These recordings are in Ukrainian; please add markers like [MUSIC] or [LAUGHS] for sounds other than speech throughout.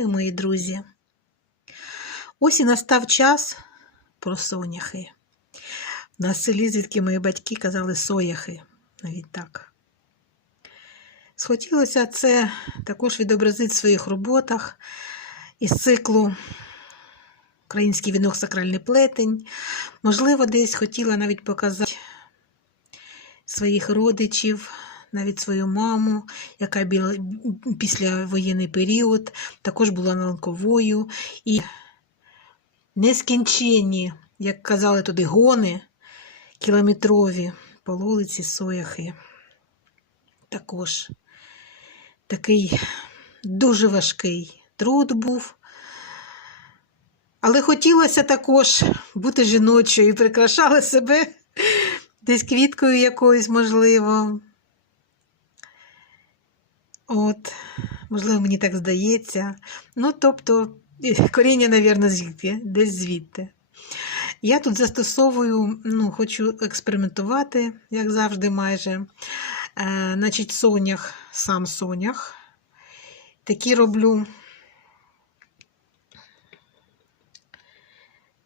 Вітаю, мої друзі. Ось і настав час про соняхи. На селі, звідки мої батьки казали сояхи, навіть так. Схотілося це також відобразити в своїх роботах із циклу Український вінок сакральний плетень. Можливо, десь хотіла навіть показати своїх родичів, навіть свою маму, яка біла- після воєнний період також була нанковою. І нескінченні, як казали туди, гони кілометрові по вулиці Сояхи. Також такий дуже важкий труд був. Але хотілося також бути жіночою і прикрашали себе десь квіткою якоюсь, можливо. От, можливо, мені так здається. Ну, тобто, коріння, мабуть, звідти, десь звідти. Я тут застосовую, ну, хочу експериментувати, як завжди, майже. Е, значить, сонях, сам сонях. Такі роблю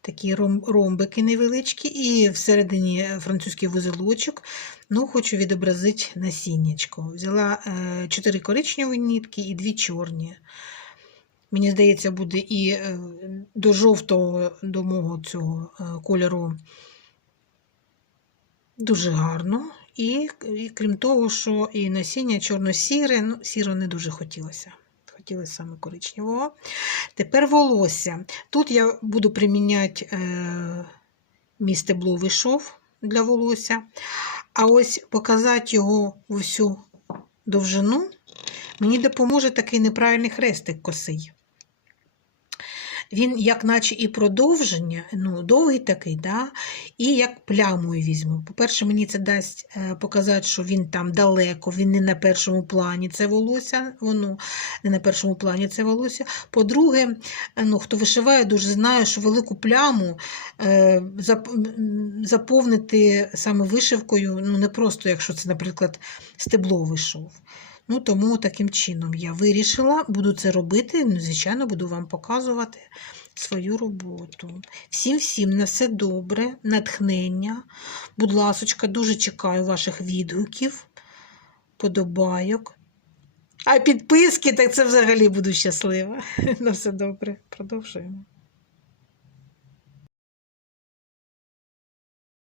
такі ромбики невеличкі, і всередині французький вузелочок. Ну, хочу відобразити насіннячко. Взяла е, 4 коричневі нитки і 2 чорні. Мені здається, буде і е, до жовтого, до мого цього е, кольору дуже гарно. І, і крім того, що і насіння чорно-сіре, ну, сіро не дуже хотілося. Хотілося саме коричневого. Тепер волосся. Тут я буду приміняти е, мій стебловий шов для волосся. А ось показати його в усю довжину мені допоможе такий неправильний хрестик косий. Він, як наче і продовження, ну, довгий такий, да? і як плямою візьму. По-перше, мені це дасть е, показати, що він там далеко, він не на першому плані це волосся, воно не на першому плані це волосся. По-друге, е, ну, хто вишиває, дуже знає, що велику пляму е, зап- заповнити саме вишивкою, ну не просто, якщо це, наприклад, стебловий шов. Ну, тому таким чином я вирішила, буду це робити. ну, Звичайно, буду вам показувати свою роботу. Всім всім на все добре, натхнення. Будь ласочка, дуже чекаю ваших відгуків, подобайок. А підписки, так це взагалі буду щаслива. [LAUGHS] На все добре. Продовжуємо.